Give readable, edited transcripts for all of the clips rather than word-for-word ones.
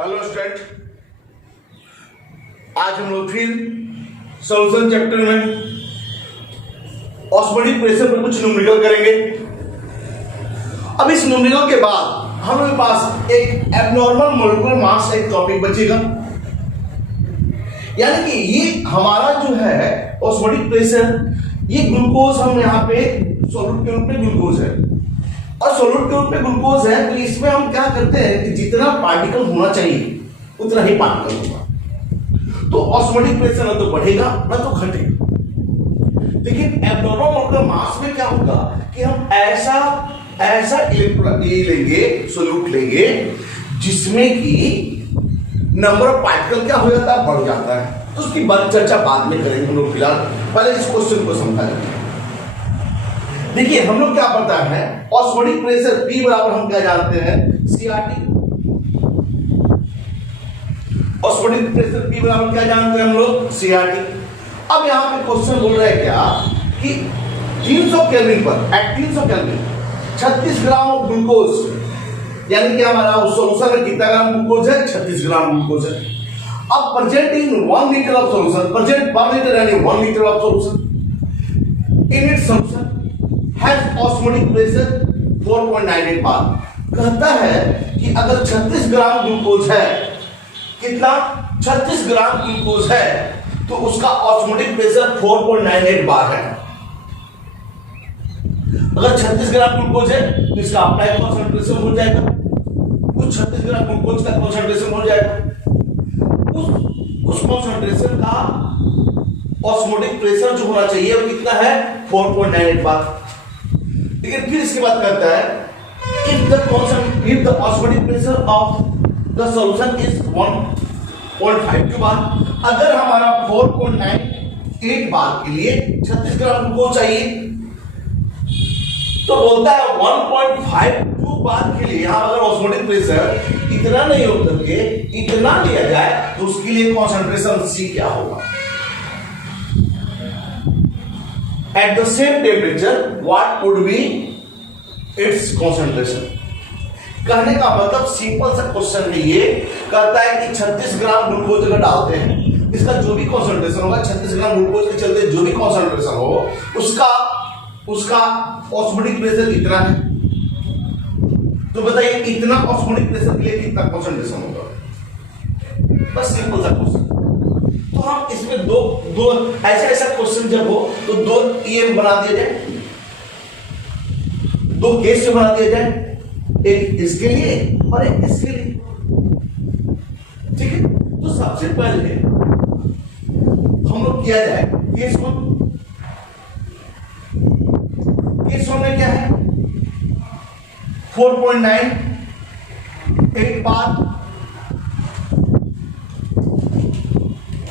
Hello student, आज हम लोग फिर सॉल्यूशन चैप्टर में ऑस्मोटिक प्रेशर पर कुछ न्यूमेरिकल करेंगे। अब इस न्यूमेरिकल के बाद हम लोग के पास एक एब्नॉर्मल मॉलिक्यूलर मास एक टॉपिक बचेगा, यानी कि ये हमारा जो है ऑस्मोटिक प्रेशर, ये ग्लूकोज हम यहाँ पे सॉल्यूट के रूप में ग्लूकोज है और सॉल्यूट के रूप में ग्लूकोज है, तो इसमें हम क्या करते हैं कि जितना पार्टिकल होना चाहिए उतना ही पार्टिकल होगा, तो ऑस्मोटिक प्रेशर ना तो बढ़ेगा ना तो घटेगा। लेकिन एब्नॉर्मल मॉलिक्यूलर मास में क्या होगा कि हम ऐसा इलेक्ट्रोन लेंगे, सॉल्यूट लेंगे जिसमें कि नंबर ऑफ पार्टिकल क्या हो जाता है, बढ़ जाता है। तो उसकी बात चर्चा बाद में करेंगे हम लोग, फिलहाल पहले इस क्वेश्चन को समझाएंगे। देखिए हम लोग क्या पता है, ऑस्मोटिक प्रेशर P बराबर हम क्या जानते हैं, CRT। ऑस्मोटिक प्रेशर P बराबर क्या जानते हैं हम लोग, CRT। अब यहां पे क्वेश्चन बोल रहा है क्या कि 300 केल्विन पर, at 300 kelvin 36 gram of glucose, यानी कि हमारा उस सॉल्यूशन में कितना ग्राम ग्लूकोज है, 36 ग्राम ग्लूकोज है। अब present in 1 litre of solution, present पर लीटर यानी 1 litre of solution, in its solution has osmotic pressure 4.98 बार। कहता है कि अगर 36 ग्राम ग्लूकोज है, कितना, 36 ग्राम ग्लूकोज है, तो उसका ऑस्मोटिक प्रेशर 4.98 बार है। अगर 36 ग्राम ग्लूकोज है तो इसका अपना एक कॉन्सेंट्रेशन हो जाएगा, उस 36 ग्राम ग्लूकोज का कॉन्सेंट्रेशन हो जाएगा, उस कॉन्सेंट्रेशन का ऑस्मोटिक प्रेशर जो होना चाहिए वो कितना है, 4.98 बार। लेकिन फिर इसके बाद कहता है if the osmotic pressure of the solution is 1.52 बार, अगर हमारा 4.98 बार के लिए 36 ग्राम ग्लूकोज चाहिए, तो बोलता है 1.52 बार के लिए यहां अगर ऑस्मोटिक प्रेशर इतना नहीं होकर के इतना लिया जाए तो उसके लिए कॉन्सेंट्रेशन C क्या होगा। At the same temperature, what would be its concentration? कहने का मतलब सिंपल सा क्वेश्चन है, ये कहता है कि 36 ग्राम ग्लूकोज अगर डालते हैं, इसका जो भी कॉन्सेंट्रेशन होगा, 36 ग्राम ग्लूकोज के चलते जो भी कॉन्सेंट्रेशन हो, उसका ऑस्मोटिक प्रेशर कितना है। तो बताइए इतना ऑस्मोटिक प्रेशर के लिए कितना कॉन्सेंट्रेशन होगा, बस सिंपल सा क्वेश्चन। तो हम इसमें दो ऐसा क्वेश्चन जब हो तो दो EM बना दिया जाए, दो केस से बना दिया जाए, एक इसके लिए और एक इसके लिए, ठीक है। तो सबसे पहले हम लोग किया जाए केस वन। केस वन में क्या है, 4.98 बार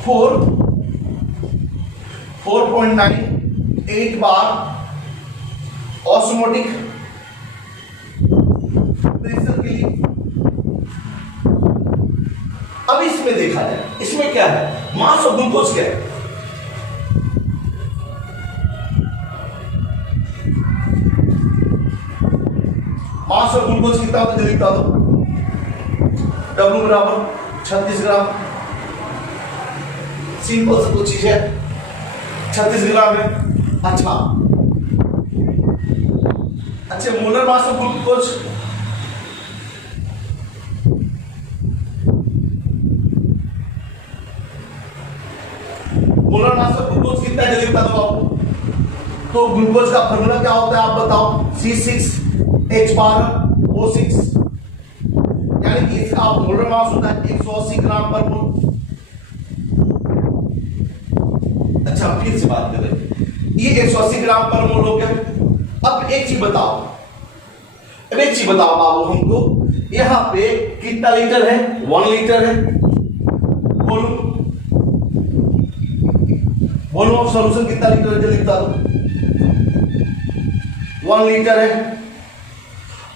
4.98 बार ऑस्मोटिक प्रेशर के लिए। अब इसमें देखा जाए, इसमें क्या है, मास ऑफ ग्लूकोज क्या है, मास ऑफ ग्लूकोज कितना होता है जल्दी बता दो। W बराबर 36 ग्राम, सिंपल सा कुछ चीज है, 36 ग्राम है। अच्छा molar mass of glucose, molar mass of glucose कितना है जल्दी बता दो आप। तो ग्लूकोज का फॉर्मूला क्या होता है आप बताओ, C6H12O6, यानी कि इसका मोलर मास होता है 180 ग्राम पर मोल। अच्छा फिर से बात करें, ये 180 ग्राम पर मोल हो गया। अब एक चीज बताओ, बाबू हमको, यहां पे कितना लीटर है, 1 लीटर है। वॉल्यूम ऑफ सॉल्यूशन कितना लीटर है जल्दी बता दो, 1 लीटर है।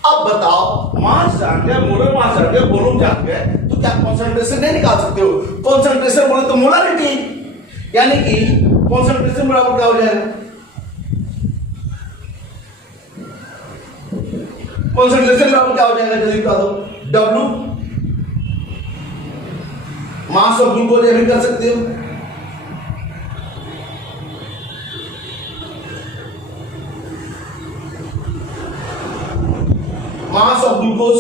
अब बताओ मास जान गए, मोलर मास जान गए, वॉल्यूम जान गए, तो क्या कॉन्सेंट्रेशन नहीं निकाल सकते हो। कॉन्सेंट्रेशन बोले तो मोलारिटी, यानी कि कॉन्सेंट्रेशन बराबर क्या हो जाएगा, कॉन्सेंट्रेशन बराबर क्या हो जाएगा जल्दी बता दो, W मास ऑफ ग्लूकोज ये भी कर सकते हो। मास ऑफ ग्लूकोज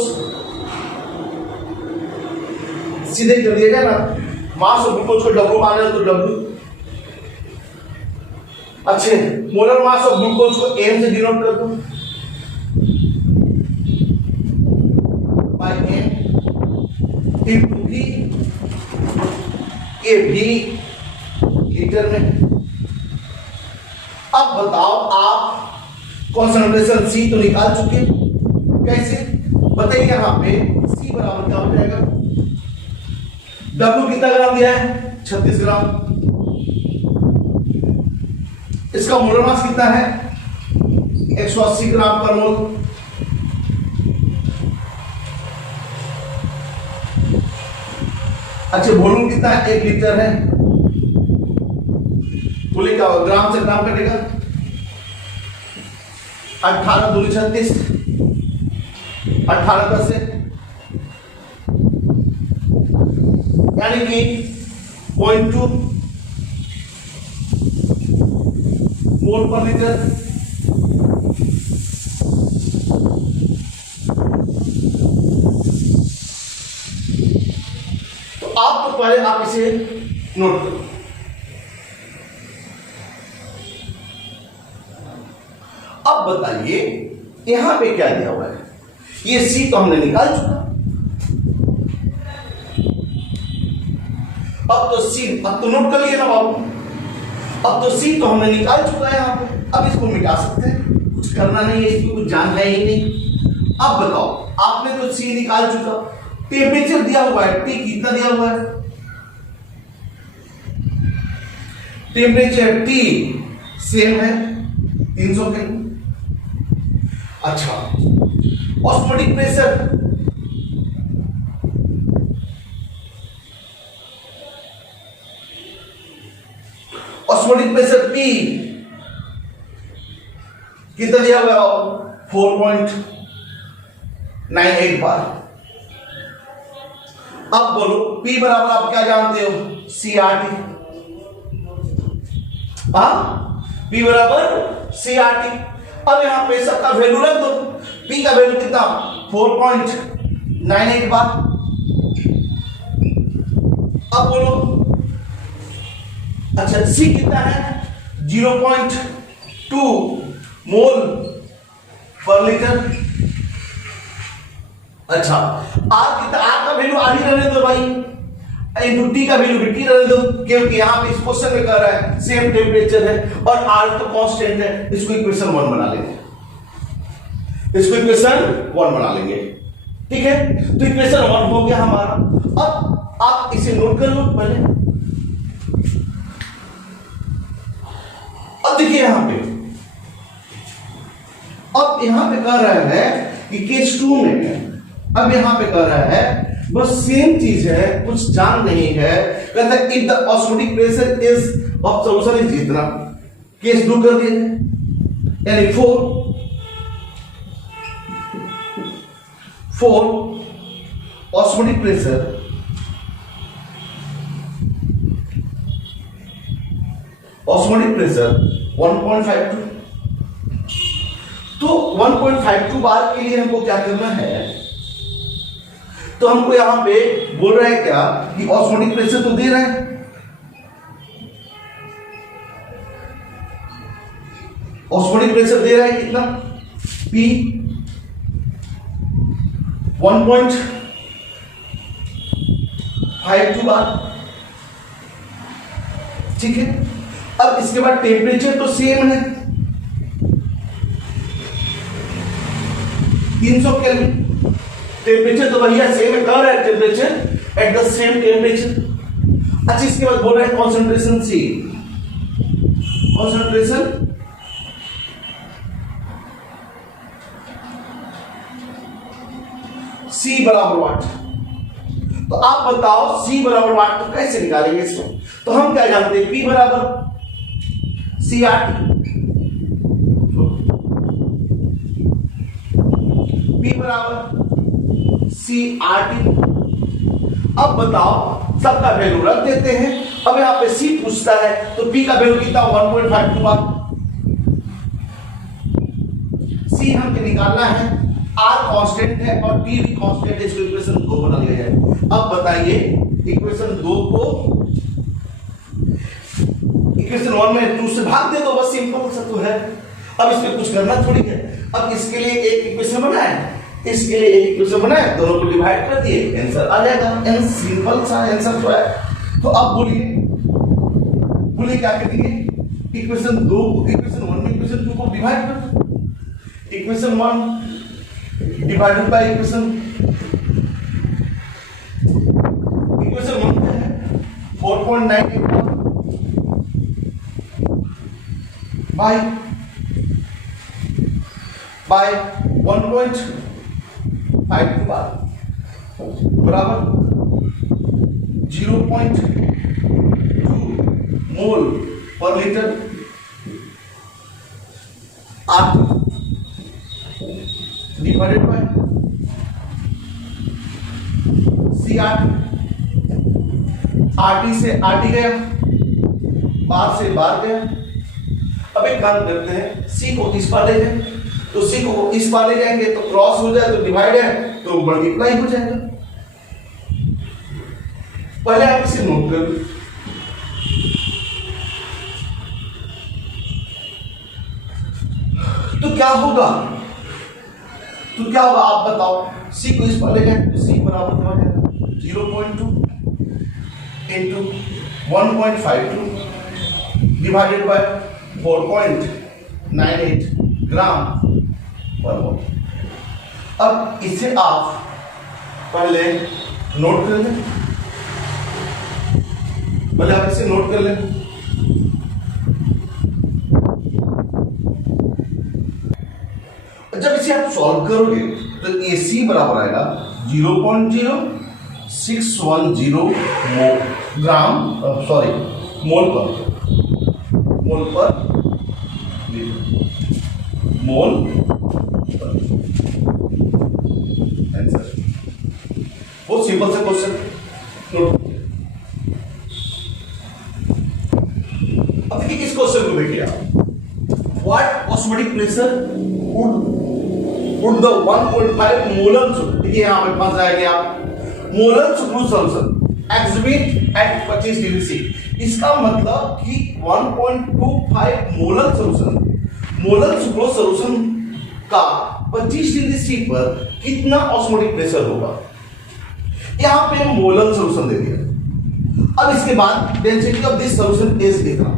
सीधे कर दिया जाए ना, मास ऑफ ग्लूकोज को डब्ल्यू माने तो डब्ल्यू। अच्छे, मोलर मास ऑफ ग्लूकोज को एम से डिनोट कर दो बाय एम इनटू वी, ये भी लीटर में। अब बताओ आप कॉन्सेंट्रेशन सी तो निकाल चुके, कैसे बताइए। यहां पे सी बराबर क्या हो जाएगा, डब्ल्यू कितना ग्राम दिया है 36 ग्राम, इसका मोलर मास कितना है 180 ग्राम पर मोल। अच्छा, वॉल्यूम कितना है 1 लीटर है, बोले क्या होगा, ग्राम से ग्राम कटेगा, 18 दूनी 36, 18 10 से, यानी कि 0.2 मोल पर लीटर। तो आप तो पहले आप इसे नोट करो। अब बताइए यहां पे क्या दिया हुआ है, ये सी तो हमने निकाल चुका, अब तो सी, अब तो नोट कर लिया ना बाबू, अब तो सी तो हमने निकाल चुका है यहां पे, अब इसको मिटा सकते हैं, कुछ करना नहीं है, इसमें कुछ जान है ही नहीं। अब बताओ, आपने तो सी निकाल चुका, टेम्परेचर दिया हुआ है टी, कितना दिया हुआ है टेम्परेचर टी सेम है 300 केल्विन। अच्छा, osmotic pressure osmotic pressure P कितना दिया हुआ है 4.98 बार। अब बोलो P बराबर आप क्या जानते हो CRT, P बराबर CRT। अब यहां पे सबका वैल्यू रख दो, P का वैल्यू कितना 4.98 बार। अब बोलो अच्छा C कितना है 0.2 मोल पर लीटर। अच्छा R कितना, R का वैल्यू R ही रहने दो भाई, इनटू T का वैल्यू भी T रहने दो, क्योंकि यहां पे इस क्वेश्चन में कह रहा है सेम टेम्परेचर है और R तो कांस्टेंट है, इसको इक्वेशन 1 बना लेंगे, इसको इक्वेशन 1 बना लेंगे, ठीक है। तो इक्वेशन 1 हो गया हमारा। अब आप इसे नोट कर लो पहले। अब देखिए यहां पे, अब यहां पे कह रहा है कि केस 2 में है, अब यहां पे कह रहा है बस सेम चीज है, कुछ जान नहीं है, कहता है if the osmotic pressure is of solution is इतना, केस 2 कर दिया यानी 4 ऑस्मोटिक प्रेशर ऑस्मोटिक प्रेशर 1.52। तो 1.52 बार के लिए हमको क्या करना है, तो हमको यहां पे बोल रहा है क्या कि ऑस्मोटिक प्रेशर तो दे रहा है, ऑस्मोटिक प्रेशर दे रहा है कितना P 1.52 बार, ठीक है। अब इसके बाद टेम्परेचर तो सेम है 300 केल्विन, टेम्परेचर तो भैया सेम है, कह रहा है temperature at the same temperature. अच्छा इसके बाद बोल रहा है कॉन्सेंट्रेशन C, कॉन्सेंट्रेशन C बराबर वाट। तो आप बताओ C बराबर वाट तो कैसे निकालेंगे इसको, तो हम क्या जानते हैं P बराबर CRT, P बराबर CRT। अब बताओ सबका वैल्यू रख देते हैं। अब यहां पे सी पूछता है तो पी का वैल्यू कितना 1.52 सी हमें निकालना है, आर कांस्टेंट है और टी भी कांस्टेंट है, इसको इक्वेशन 2 बना लिया जाए। अब बताइए इक्वेशन 2 को इक्वेशन 1 में 2 से भाग दे दो, बस सिंपल सा तो है। अब इसमें कुछ करना थोड़ी है। अब इसके लिए एक इक्वेशन बनाए, इसके लिए एक इक्वेशन बनाए, दोनों को डिवाइड कर दिए, आंसर आ जाएगा। सिंपल सा आंसर तो है। तो अब बोलिए क्या करेंगे, इक्वेशन 2 इक्वेशन 1 में इक्वेशन 2 को डिवाइड कर दो। इक्वेशन 1 डिवाइडेड बाय इक्वेशन 1 में है 4.98 बाय 1.52 बराबर 0.2 मोल पर litre 8 divided by C8 RT से RT गया, बार से बार गया। अब एक काम करते हैं, सी को इस पार ले जाएं, तो सी को इस पार ले जाएंगे तो क्रॉस हो जाए तो डिवाइड है तो मल्टीप्लाई हो जाएगा। पहले आप इसे नोट कर लो। तो क्या होगा आप बताओ। सी को इस पर ले जाए तो सी बराबर हो जाएगा 0.2 इंटू 1.52 डिवाइडेड बाय 4.98 ग्राम पर मोल। अब इसे आप पहले नोट कर लें, जब इसे आप सॉल्व करोगे तो AC बराबर आएगा 0.0610 मोल पर आंसर। बहुत सिंपल सा क्वेश्चन। अब देखिए इस क्वेश्चन को देखिए आप, what osmotic pressure would the 1.5 molar, देखिए यहां पे फंस जाएंगे आप, molar sucrose solution exhibit at 25 degree C. इसका मतलब कि 1.25 मोलर सुक्रोज सॉल्यूशन का 25 डिग्री सी पर कितना ऑस्मोटिक प्रेशर होगा। यहां पे मोलर सॉल्यूशन दे दिया। अब इसके बाद density of this solution is लिखना।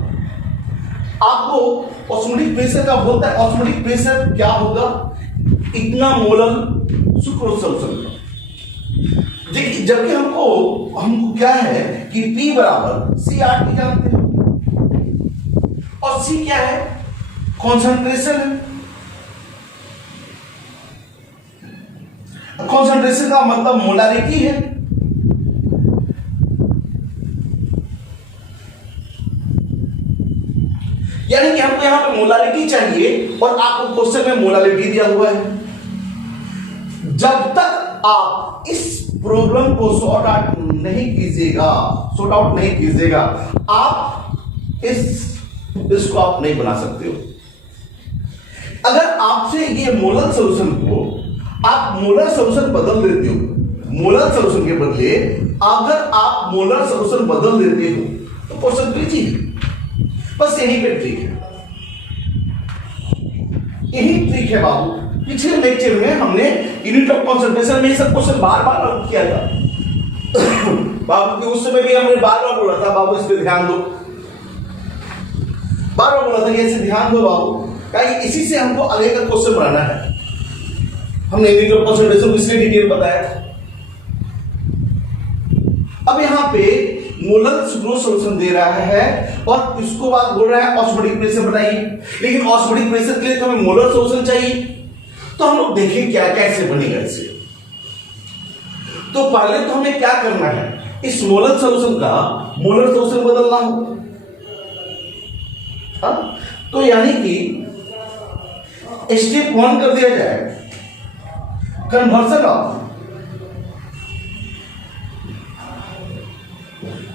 आपको ऑस्मोटिक प्रेशर का बोलता है, ऑस्मोटिक प्रेशर क्या होगा, इतना मोलर सुक्रोज सॉल्यूशन का। जबकि हमको क्या है कि P बराबर C8 जानते हैं और C क्या है, कॉन्सेंट्रेशन है। कॉन्सेंट्रेशन का मतलब मोलारिटी है। यानी कि हमको यहां पे मोलारिटी चाहिए और आपको क्वेश्चन में मोलारिटी दिया हुआ है। जब तक आप इस प्रॉब्लम को सॉर्ट आउट नहीं कीजिएगा आप इसको आप नहीं बना सकते हो। अगर आपसे ये मोलर सॉल्यूशन को आप मोलर सॉल्यूशन बदल देते हो, मोलर सॉल्यूशन के बदले अगर आप मोलर सॉल्यूशन बदल देते हो तो क्वेश्चन कीजिए। बस यही पे ट्रिक है, यही ट्रिक है बाबू। पिछले लेक्चर में हमने यूनिट ऑफ कंसंट्रेशन में सब क्वेश्चन बार किया था बाबू कि उस समय भी हमने बार बोला था बाबू इस पे ध्यान दो, बार बोला था कि ऐसे ध्यान दो बाबू, क्योंकि इसी से हमको आगे का क्वेश्चन बनाना है। हमने यूनिट ऑफ कंसंट्रेशन को इसलिए डिटेल बताया था। अब यहां पे मोलर सुक्रोज सॉल्यूशन दे रहा है और इसको बात बोल रहा है ऑस्मोटिक प्रेशर बताइए, लेकिन ऑस्मोटिक प्रेशर के लिए तो हमें मोलर सॉल्यूशन चाहिए। तो हम लोग देखें क्या कैसे बनेगा इसे। तो पहले तो हमें क्या करना है, इस मोलर सॉल्यूशन का मोलर सॉल्यूशन बदलना होगा। तो यानी कि स्टेप 1 कर दिया जाए, conversion of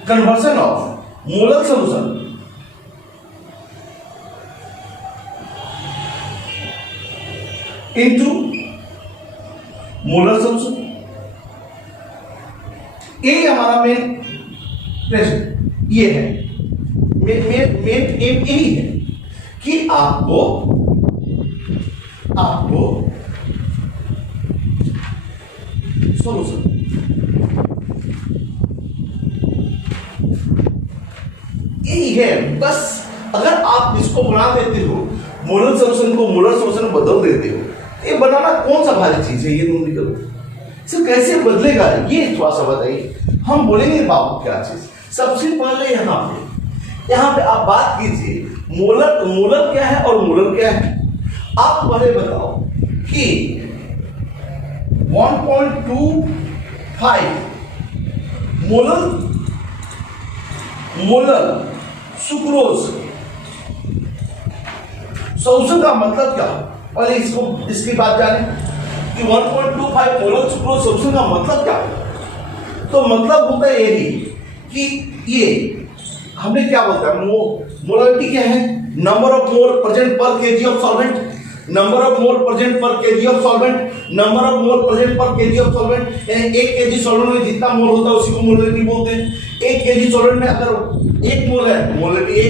conversion of molar solution into molar solution. ये हमारा मेन प्रश्न ये है, मेन एम यही है कि आपको सॉल्यूशन यही है बस। अगर आप इसको बना देते हो, मोलर सॉल्यूशन को मोलर सॉल्यूशन बदल देते हो, ये बनाना कौन सा भारी चीज है? ये न्यूमेरिकल इसे कैसे बदलेगा ये थोड़ा सा बताइए। हम बोलेंगे बाबू क्या चीज। सबसे पहले यहाँ पे आप बात कीजिए मोलर क्या है और मोलर क्या है। आप पहले बताओ कि 1.25 मोलर सुक्रोज सॉल्यूशन का मतलब क्या? पहले इसकी बात जाने कि 1.25 मोलर सुक्रोज सॉल्यूशन का मतलब क्या है। तो मतलब होता है यही कि ये हमने क्या बोलता है, मोलरिटी क्या है? Number of mole present per KG of solvent, number of mole present per KG of solvent, number of mole present per KG of solvent. यानी 1 केजी सॉल्वेंट में जितना मोल होता है उसी को मोलरिटी बोलते हैं। 1 केजी सॉल्वेंट में अगर 1 मोल है तो मोलरिटी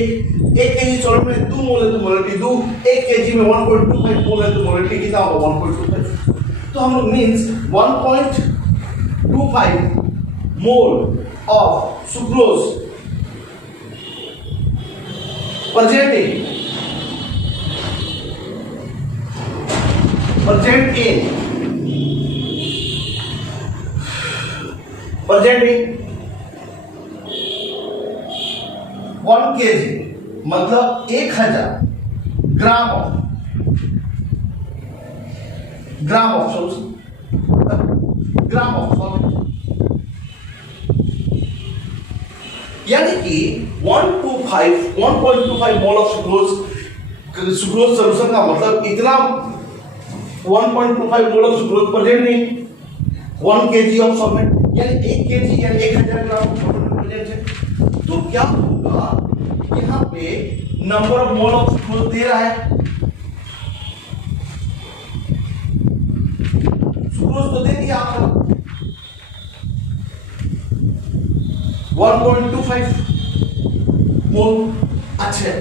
1 केजी सॉल्वेंट में 2 मोल है तो मोलरिटी 2, 1 केजी में 1.25 मोल है तो मोलरिटी कितना होगा? 1.25। तो हम लोग means 1.25 mole of sucrose present in 1 kg मतलब 1000 ग्राम ऑफ सॉल्वेंट। यानी कि 1.25 मोल ऑफ सुक्रोज सॉल्यूशन का मतलब इतना 1.25 मोल ऑफ सुक्रोज प्रेजेंट नहीं 1 केजी ऑफ सॉल्वेंट, यानी 1 केजी यानी 1000 ग्राम ऑफ सॉल्वेंट प्रेजेंट है। तो क्या होगा यहाँ पे number of mole of sucrose दे रहा है, सुक्रोज तो दे दिया आपको 1.25 मोल। अच्छा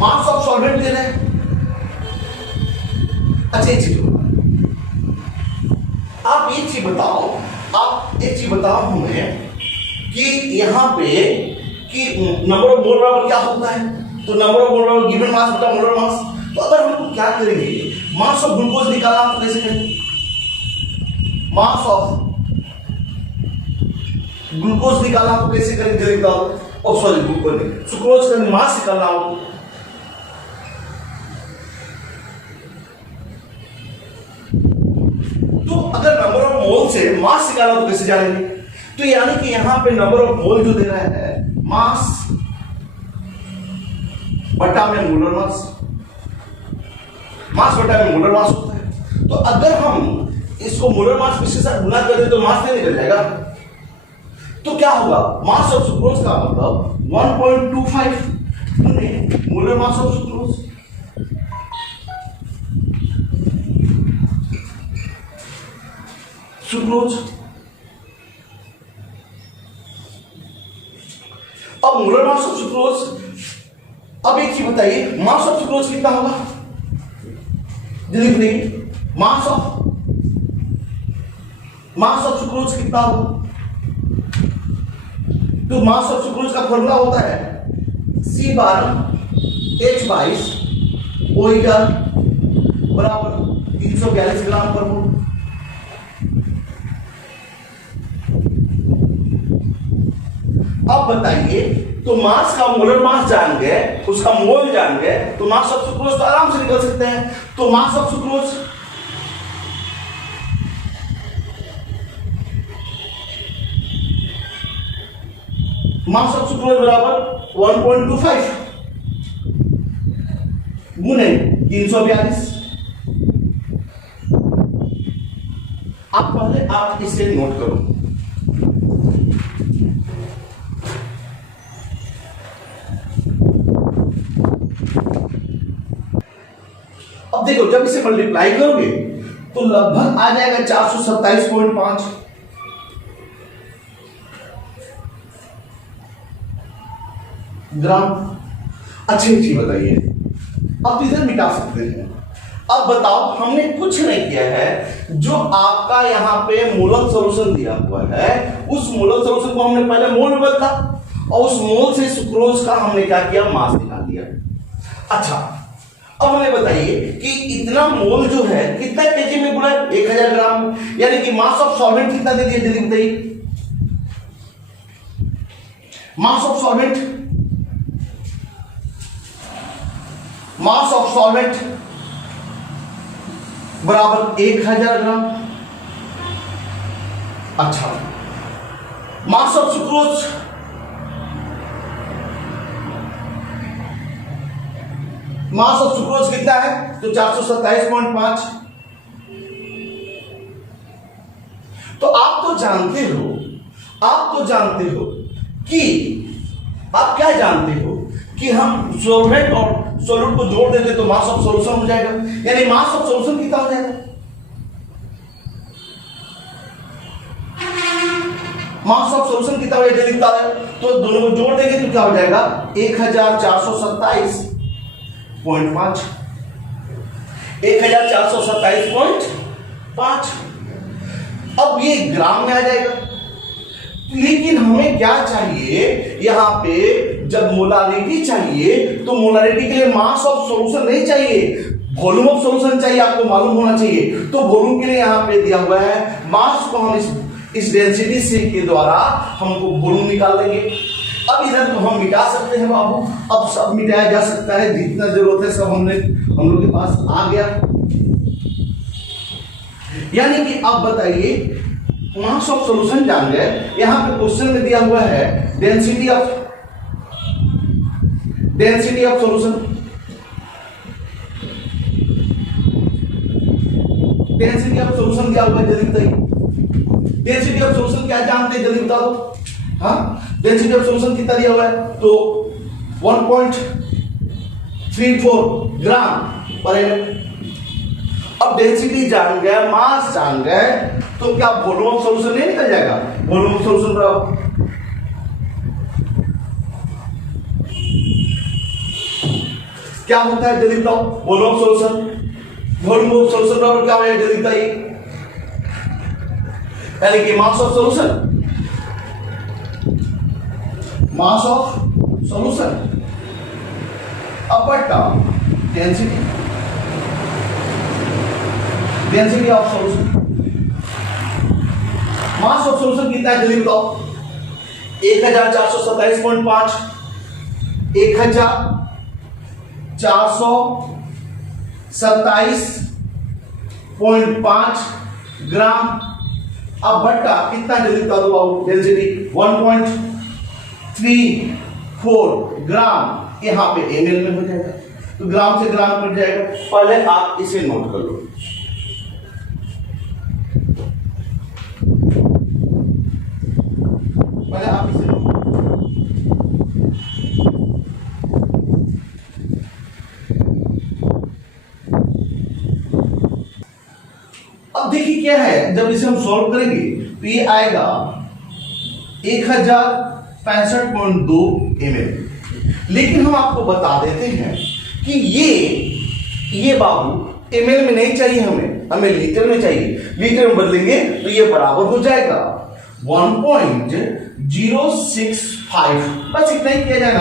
मास ऑफ सॉल्वेंट दे रहे हैं। अच्छा एक चीज आप एक चीज बताओ हमें कि यहाँ पे कि नंबर ऑफ मोल बराबर क्या होता है? तो नंबर ऑफ मोल बराबर गिवन मास बटा मोलर मास। तो अगर हम क्या करेंगे, मास ऑफ ग्लूकोज निकालना तो कैसे करेंगे? मास ऑफ ग्लूकोज निकालना तो कैसे करेंगे? जल्दी बताओ। और सॉरी ग्लूकोज नहीं, सुक्रोज का मास निकालना हो तो अगर नंबर ऑफ मोल से मास निकालना तो कैसे जानेंगे? तो यानी कि यहां पे नंबर ऑफ मोल जो दे रहा है मास बटा में मोलर मास, मास बटा में मोलर मास होता है। तो अगर हम इसको मोलर मास के साथ गुना कर दे तो मास नहीं निकल जाएगा। तो क्या होगा? मास ऑफ सुक्रोज का मतलब 1.25 मोलर मास ऑफ सुक्रोज। अब मोलर मास ऑफ सुक्रोज। अब एक चीज बताइए, मास ऑफ सुक्रोज कितना होगा? जल्दी बताइए, मास ऑफ सुक्रोज कितना होगा? तो मास ऑफ सुक्रोज का फॉर्मूला होता है C12H22 OER बराबर 342 ग्राम पर मोल। अब बताइए, तो मास का मोलर मास जान गए, उसका मोल जान गए, तो मास ऑफ सुक्रोज तो आराम से निकल सकते हैं। तो मास ऑफ सुक्रोज बराबर 1.25 गुने 342। आप पहले इसे नोट करो। अब देखो जब इसे मल्टीप्लाई करोगे तो लगभग आ जाएगा 427.5 ग्राम। अच्छी चीज बताइए, अब इधर मिटा सकते हैं। अब बताओ, हमने कुछ नहीं किया है, जो आपका यहां पे मोलर सॉल्यूशन दिया हुआ है उस मोलर सॉल्यूशन को हमने पहले मोल में बदला और उस मोल से सुक्रोज का हमने क्या किया, मास निकाल दिया। अच्छा, अब हमें बताइए कि इतना मोल जो है कितना केजी में गुणा, 1000 ग्राम, यानी कि मास ऑफ सॉल्वेंट कितना दे दिया, जल्दी बताइए। मास ऑफ सॉल्वेंट बराबर 1000 ग्राम। अच्छा, मास ऑफ सुक्रोज कितना है, तो 427.5। तो आप तो जानते हो कि आप क्या जानते हो कि हम सॉल्वेंट और सॉल्यूट को जोड़ देते तो मास ऑफ सॉल्यूशन हो जाएगा, यानी मास ऑफ सॉल्यूशन कितना हो जाएगा, मास ऑफ सॉल्यूशन कितना हो जाएगा, लिखता है तो दोनों को जोड़ देंगे तो क्या हो जाएगा, 1427.5 1427.5। अब ये ग्राम में आ जाएगा, लेकिन हमें क्या चाहिए यहां पे, जब मोलारिटी चाहिए तो मोलारिटी के लिए मास ऑफ सॉल्यूशन नहीं चाहिए, वॉल्यूम ऑफ सॉल्यूशन चाहिए, आपको मालूम होना चाहिए। तो वॉल्यूम के लिए यहां पे दिया हुआ है, मास को हम इस डेंसिटी से के द्वारा हमको वॉल्यूम निकाल लेंगे। अब इधर तो हम मिटा सकते हैं बाबू, अब सब मिटाया जा सकता है, जितना जरूरत है सब हम लोग के पास आ गया। यानी कि अब बताइए, मास ऑफ सॉल्यूशन जान गए, यहां पे क्वेश्चन में दिया हुआ है density of solution. Density of solution क्या हुआ है, जल्दी बताइए। डेंसिटी ऑफ सॉल्यूशन क्या जानते हैं, जल्दी बता दो। हाँ, डेंसिटी ऑफ सॉल्यूशन कितना दिया हुआ है, तो 1.34 ग्राम पर एम। अब डेंसिटी जान गए, मास जान गए, तो क्या वॉल्यूम ऑफ सॉल्यूशन नहीं निकल जाएगा, वॉल्यूम ऑफ सॉल्यूशन बराबर क्या होता है, जल्दी बताओ। वॉल्यूम ऑफ सॉल्यूशन बराबर क्या होगा, जल्दी बताइए। यानी कि mass of solution upon density of solution. Mass of solution कितना है, जल्दी बताओ। 1427.5 1427.5 ग्राम। अब बट्टा कितना, जल्दी बता दो बाबू, डेंसिटी 1.34 ग्राम, यहां पे ml में हो जाएगा, तो ग्राम से ग्राम कट जाएगा। पहले आप इसे नोट कर लो। अब देखिए क्या है, जब इसे हम सॉल्व करेंगे तो ये आएगा 1065.2 ml। लेकिन हम आपको बता देते हैं कि ये बाबू ml में नहीं चाहिए, हमें लीटर में चाहिए। लीटर में बदलेंगे तो ये बराबर हो जाएगा 1.065, बस इतना ही किया जाएगा,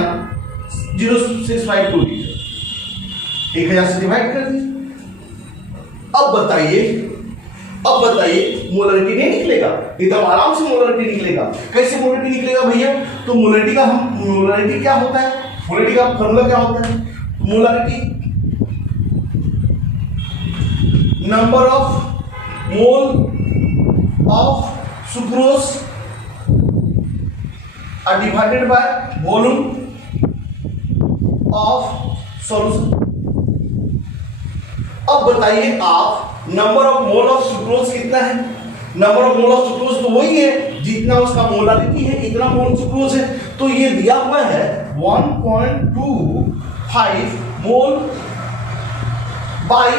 0.652 लीटर, 1000 से डिवाइड कर दिए। अब बताइए मोलरिटी नहीं निकलेगा, एकदम आराम से मोलरिटी निकलेगा। कैसे मोलरिटी निकलेगा भैया, तो मोलरिटी क्या होता है, मोलरिटी का फॉर्मूला क्या होता है, molarity number of mole of sucrose are divided by volume of solution। अब बताइए आप, number of mole of sucrose कितना है, number of mole of sucrose तो वही है जितना उसका मोलारिटी है, इतना मोल सुक्रोज है। तो ये दिया हुआ है 1.25 मोल बाई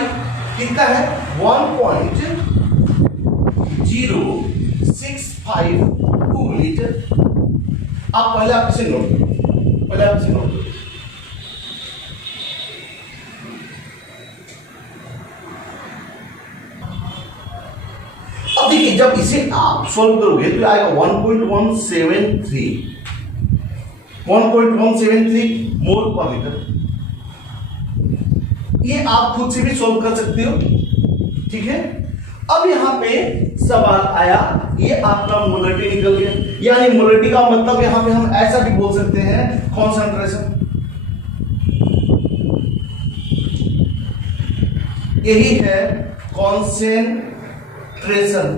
कितना है 1.0652 लीटर। आप पहले आप इसे नोट करो, पहले आप इसे नोट करो। अब देखिए जब इसे आप सॉल्व करोगे तो आएगा 1.173 मोल पर लीटर। ये आप खुद से भी सॉल्व कर सकते हो, ठीक है। अब यहां पे सवाल आया, ये आपका मोलरिटी निकल गया, यानी मोलरिटी का मतलब यहां पे हम ऐसा भी बोल सकते हैं कॉन्सेंट्रेशन। यही है कॉन्सेंट्रेशन,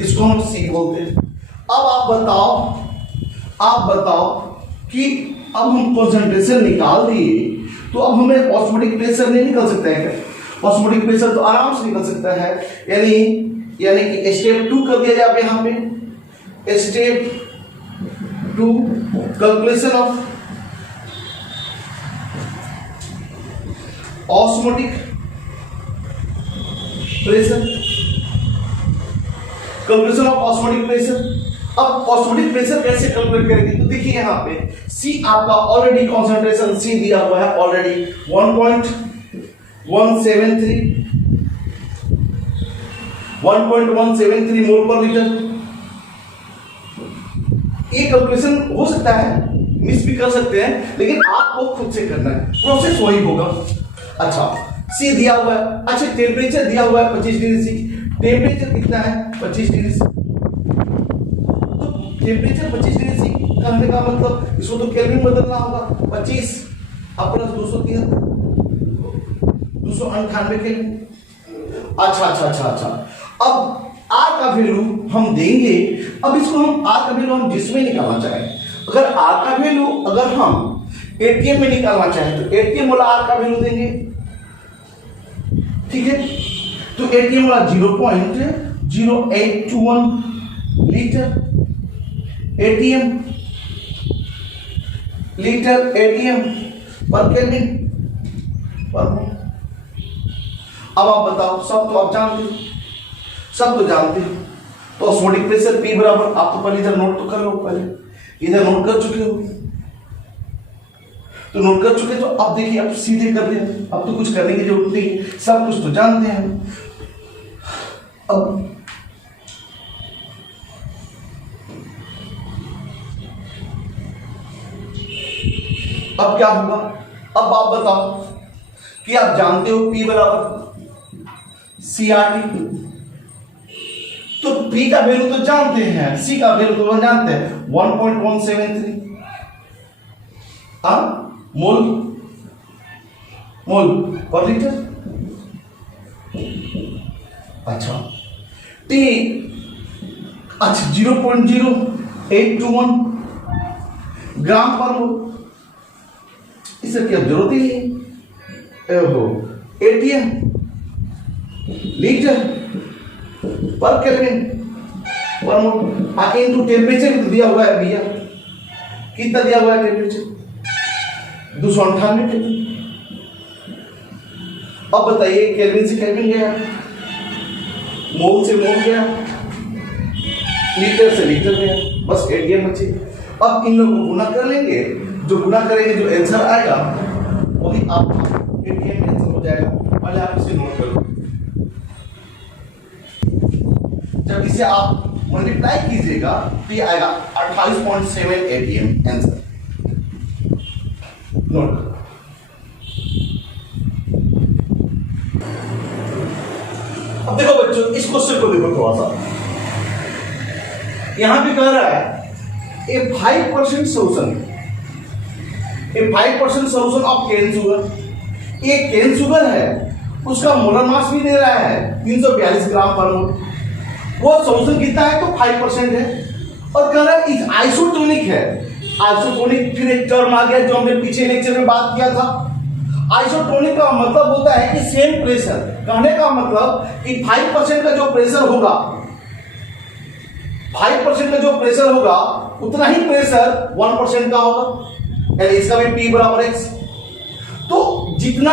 इसको हम सी बोलते हैं। अब आप बताओ कि अब हम कॉन्सेंट्रेशन निकाल दिए तो अब हमें ऑस्मोटिक प्रेशर नहीं निकल सकता है क्या? ऑस्मोटिक प्रेशर तो आराम से निकल सकता है, यानी कि स्टेप 2 कर दिया जाए यहां पे। Step 2 calculation of osmotic pressure, calculation of osmotic pressure. अब ऑस्मोटिक प्रेशर कैसे कैलकुलेट करेंगे? तो देखिए यहां पे सी आपका ऑलरेडी कॉन्सेंट्रेशन सी दिया हुआ है ऑलरेडी 1.173 मोल पर लीटर। ये कैलकुलेशन हो सकता है, मिस भी कर सकते हैं, लेकिन आपको खुद से करना है, प्रोसेस वही होगा। अच्छा सी दिया हुआ है, अच्छा टेम्परेचर दिया हुआ है 25 डिग्री सी। टेम्परेचर कितना है 25 degree C. Temperature 25 degree C करने का मतलब इसको तो केल्विन बदलना होगा। 25 अब प्लस 298 केल्विन। अच्छा। अब आर का वैल्यू हम देंगे। अब इसको हम आर का वैल्यू हम जिसमें निकालना चाहें, अगर आर का वैल्यू अगर हम एटीएम में निकालना चाहें तो एटीएम वाला आर का वैल्यू देंगे, ठीक है। तो एटीएम वाला 0.0821 लीटर एटीएम पर केल्विन पर मोल। अब आप बताओ, सब तो आप जानते हो, तो ऑस्मोटिक प्रेशर P बराबर, आप तो पहले इधर नोट तो कर लो, पहले इधर नोट कर चुके हो, तो नोट कर चुके तो अब देखिए अब सीधे कर दिया, अब तो कुछ करने की जरूरत नहीं, सब कुछ तो जानते हैं। अब क्या होगा? अब आप बताओ कि आप जानते हो P बराबर CRT, तो P का वैल्यू तो जानते हैं, C का वैल्यू तो जानते हैं 1.173 मोल पर लीटर। अच्छा T 0.0821 ग्राम पर मोल, इससे क्या जरूरत ही नहीं। एटीएम लीटर पर केल्विन पर मोल, आगे इनटू टेम्परेचर दिया हुआ है भैया, कितना दिया हुआ है टेम्परेचर 298 केल्विन। अब बताइए केल्विन से केल्विन गया, मोल से मोल गया, लीटर से लीटर गया, बस एटीएम बचे। अब इन लोगों को गुना कर लेंगे, जो गुना करेंगे जो आंसर आएगा वही आपका एटीएम में आंसर हो जाएगा। पहले आप इसे नोट करो, जब इसे आप मल्टीप्लाई कीजिएगा तो ये आएगा 28.7 एटीएम आंसर। नोट करो। अब देखो बच्चों, इस क्वेश्चन को देखो थोड़ा सा, यहां पे कह रहा है a 5% solution of cane sugar. ये केन शुगर है, उसका मोलर मास भी दे रहा है 342 ग्राम पर मोल, वो सॉल्यूशन कितना है तो 5% है, और कह रहा है इस आइसोटोनिक है। आइसोटोनिक फिर एक टर्म आ गया जो हमने पीछे लेक्चर में बात किया था। आइसोटोनिक का मतलब होता है कि सेम प्रेशर, कहने का मतलब कि 5% का जो प्रेशर होगा, 5% का जो प्रेशर होगा उतना ही प्रेशर 1% का होगा, यानी इसका भी P बराबर X। तो जितना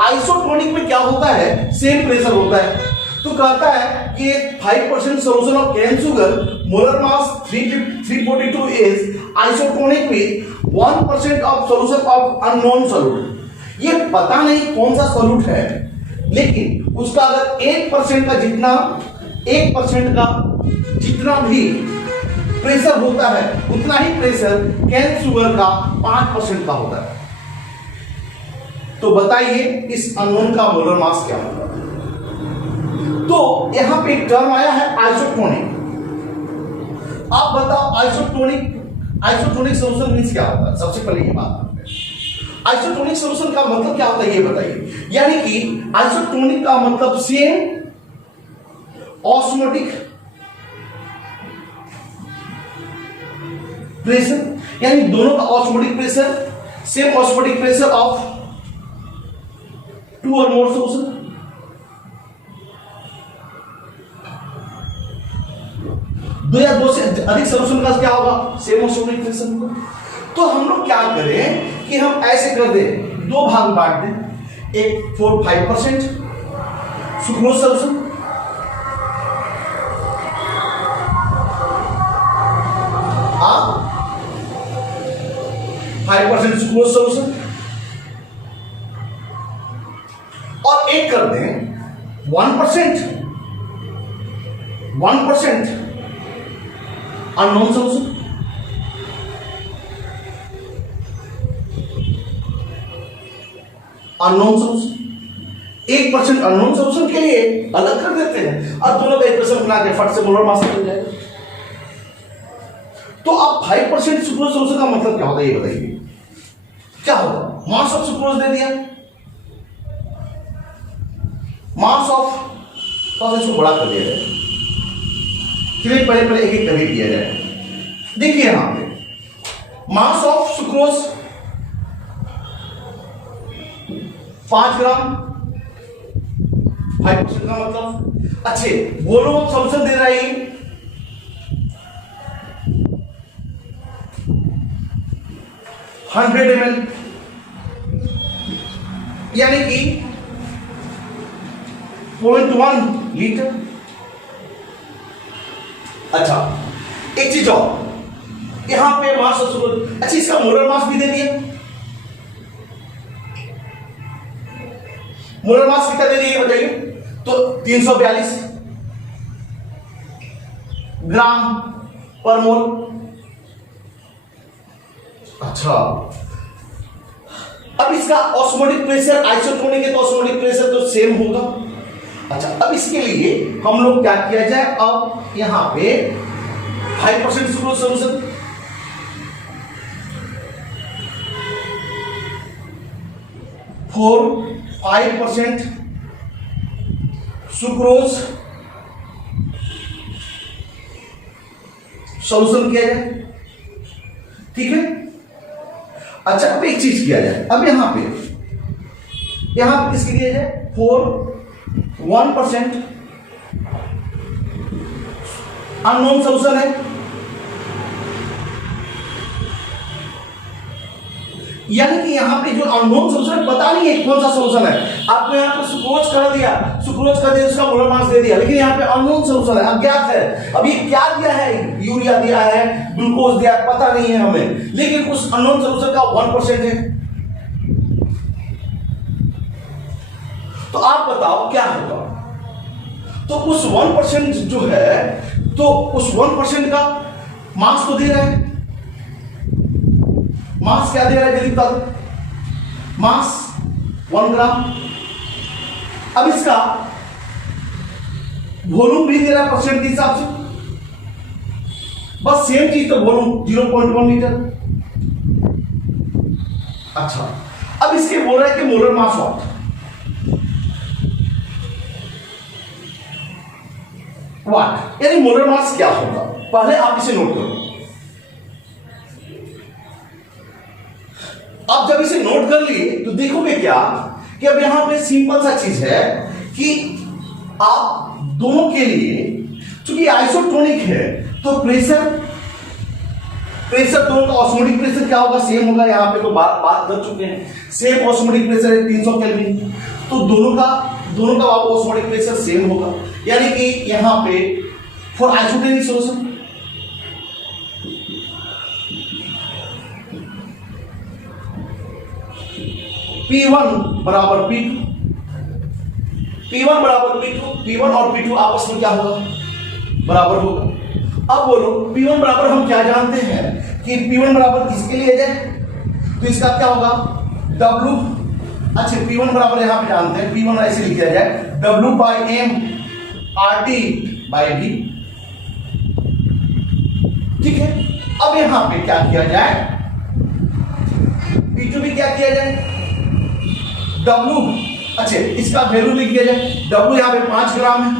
आइसोटोनिक में क्या होता है, सेम प्रेशर होता है। तो कहता है कि 5% solution of cane sugar molar mass 342 is isotonic with 1% of solution of unknown solute. ये पता नहीं कौन सा सॉल्यूट है, लेकिन उसका अगर 1% का जितना 1% का जितना भी प्रेशर होता है उतना ही प्रेशर कैन शुगर का 5% का होता है। तो बताइए इस अननोन का मोलर मास क्या होगा। तो यहां पे एक टर्म आया है आइसोटोनिक। आप बताओ आइसोटोनिक सॉल्यूशन मींस क्या होता है। सबसे पहले ये बात आइसोटोनिक सॉल्यूशन का मतलब क्या होता है ये बताइए। यानी कि आइसोटोनिक का मतलब सेम ऑस्मोटिक प्रेशर, यानी दोनों का osmotic pressure same osmotic pressure of 2 और मोर सॉल्यूशन। दो या दो से अधिक सॉल्यूशन का क्या होगा, सेम ऑस्मोटिक प्रेशर होगा। तो हम लोग क्या करें कि हम ऐसे कर दें, दो भाग बांट दें। एक 4-5% सुक्रोज सॉल्यूशन आप 5% सुक्रोज सॉल्यूशन, और एक कर दें 1% unknown solution. Unknown solution 1% unknown solution के लिए अलग कर देते हैं और दोनों का इक्वेशन बना के फट से मोलर मास निकल जाएगा। तो अब 5% सुक्रोज सॉल्यूशन का मतलब क्या होता है ये बताइए। क्या होगा, मास ऑफ सुक्रोज दे दिया, मास ऑफ, तो इसको बड़ा कर दिया जाए। चलिए पहले एक एक करके किया जाए। देखिए यहां पे मास ऑफ सुक्रोज 5 ग्राम, 5% का मतलब। अच्छे वॉल्यूम ऑफ सॉल्यूशन दे रहा है 100 ml, यानी कि 0.1 लीटर। अच्छा एक चीज और, यहां पे मास ऑफ सुक्रोज, अच्छा इसका मोलर मास भी दे दिया। मोलर मास कितना दे दिया बताइए। तो 342 ग्राम पर मोल। अच्छा अब इसका ऑस्मोटिक प्रेशर आइसोटोनिक है तो ऑस्मोटिक प्रेशर तो सेम होगा। अच्छा अब इसके लिए हम लोग क्या किया जाए, अब यहां पे 5% sucrose solution, four 5% sucrose solution किया जाए, ठीक है। अच्छा अब एक चीज किया जाए, अब यहां पे किसके किया जाए, 1% अननोन सॉल्यूशन है, यानी कि यहां पे जो अननोन सॉल्यूशन पता नहीं है कौन सा सॉल्यूशन है। आपको यहां पे सुक्रोज कर दिया, उसका मोलर मास दे दिया, लेकिन यहां पे अननोन सॉल्यूशन है, अज्ञात है। अब ये क्या दिया है, यूरिया दिया है, ग्लूकोज दिया है, पता नहीं है हमें, लेकिन उस अननोन सॉल्यूशन का 1% है। तो आप बताओ क्या होगा। तो उस 1% जो है, तो उस 1% का मास को दे रहा है। मास क्या दे रहा है जल्दी बता दो, मास 1 ग्राम। अब इसका वॉल्यूम भी दे रहा है परसेंट के हिसाब से, बस सेम चीज, तो वॉल्यूम 0.1 लीटर। अच्छा अब इसके बोल रहा है कि मोलर मास व्हाट, यानी मोलर मास क्या होगा, पहले आप इसे नोट करो। आप जब इसे नोट कर लिए तो देखोगे क्या कि अब यहां पे सिंपल सा चीज है कि आप दोनों के लिए, चूंकि आइसोटोनिक है तो प्रेशर प्रेशर दोनों का ऑस्मोटिक प्रेशर क्या होगा, सेम होगा। यहाँ पे तो बात कर चुके हैं, सेम ऑस्मोटिक प्रेशर है 300 केल्विन, तो दोनों का ऑस्मोटिक प्रेशर सेम होगा। यानी कि यहाँ पे फॉर आइसोटेरिक सॉल्यूशन P1 बराबर P2, P1 बराबर P2, P1 और P2 आपस में क्या होगा, बराबर होगा। अब बोलो P1 बराबर हम क्या जानते हैं कि P1 बराबर किसके लिए जाए, तो इसका क्या होगा W, अच्छा P1 बराबर यहां पे जानते हैं, P1 ऐसे लिख दिया जाए W by M RT by V, ठीक है। अब यहां पे क्या किया जाए, P2 भी क्या किया जाए W, अच्छा इसका वैल्यू लिख दिया जाए, W यहां पे 5 ग्राम है,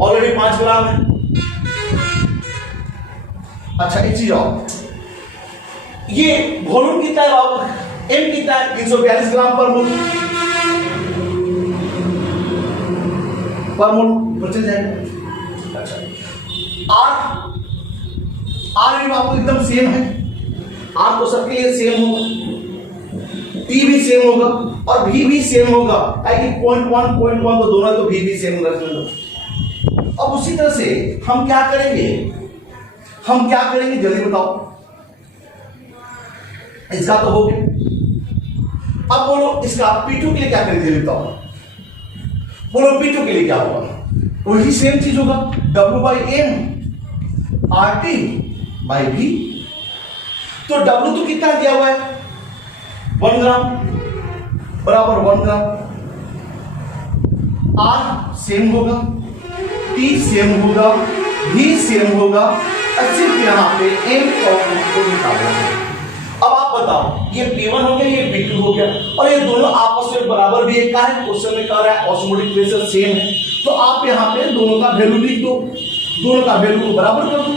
ऑलरेडी 5 ग्राम है। अच्छा एक चीज और, ये वॉल्यूम कितना है बाबू, M कितना है 342 ग्राम पर मोल, बचल जाएगा। अच्छा R भी बाबू एकदम सेम है, R तो सबके लिए सेम होगा, T भी सेम होगा और V भी सेम होगा, ताकि 0.1 तो दोनों तो V भी सेम रख लो। अब उसी तरह से हम क्या करेंगे जल्दी बताओ, इसका तो हो गया। अब बोलो इसका P2 के लिए क्या करेंगे जल्दी बताओ, बोलो P2 के लिए क्या होगा, वही सेम चीज होगा W by M RT by V, तो W तो कितना दिया हुआ है 1 ग्राम बराबर 1 ग्राम, R सेम होगा, T सेम होगा, V सेम होगा, सिर्फ यहां पे M को निकालना है। अब आप बताओ ये P1 हो गया, ये P2 हो गया, और ये दोनों आपस में बराबर भी है, क्वेश्चन में कह रहा है ऑस्मोटिक प्रेशर सेम है, तो आप यहां पे दोनों का वैल्यू लिख दो, दोनों का वैल्यू को बराबर कर दो,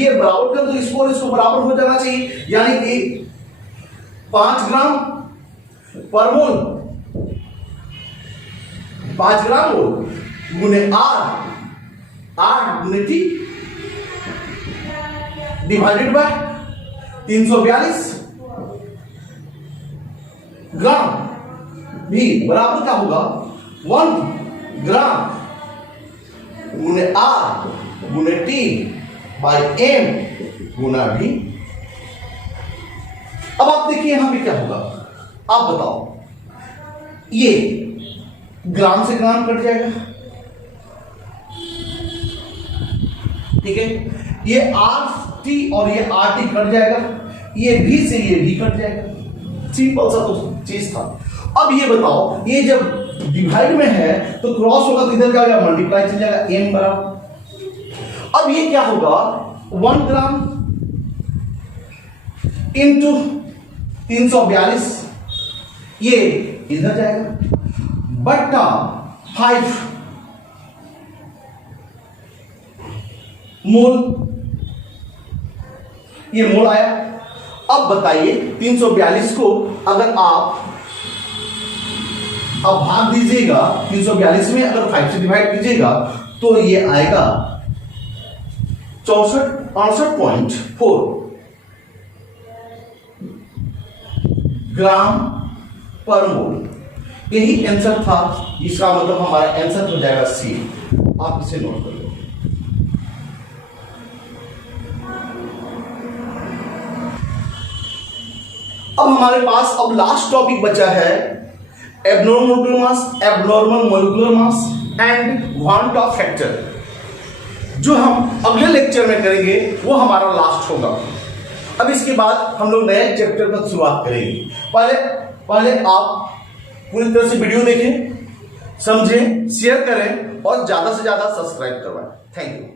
ये बराबर कर दो, इसको बराबर हो जाना चाहिए, यानी कि 5 ग्राम पर मोल, 5 ग्राम मोल गुने R गुने T डिवाइडेड बाय 342 ग्राम भी बराबर क्या होगा 1 ग्राम गुने R गुने T बाय M गुना V। अब आप देखिए यहां पे क्या होगा, आप बताओ, ये ग्राम से ग्राम कट जाएगा, ठीक है, ये RT और ये RT कट जाएगा, ये V से ये V कट जाएगा, सिंपल सा तो चीज था। अब ये बताओ, ये जब डिवाइड में है तो क्रॉस होगा तो इधर क्या होगा मल्टीप्लाई चल जाएगा M बराबर। अब ये क्या होगा 1 ग्राम इंटू 342, ये इधर जाएगा बट्टा 5 मोल, ये मोल आया। अब बताइए 342 को अगर आप अब भाग दीजिएगा 342 में, अगर 5 से डिवाइड कीजिएगा तो ये आएगा 64.4 ग्राम पर मोल। यही आंसर था, इसका मतलब हमारा आंसर हो जाएगा सी। आप इसे नोट कर लो। अब हमारे पास अब लास्ट टॉपिक बचा है abnormal molecular mass, abnormal molecular mass and quanta factor, जो हम अगले लेक्चर में करेंगे, वो हमारा लास्ट होगा। अब इसके बाद हम लोग नए चैप्टर पर शुरुआत करेंगे। पहले आप पूरी तरह से वीडियो देखें, समझें, शेयर करें और ज्यादा से ज्यादा सब्सक्राइब करवाएं। Thank you.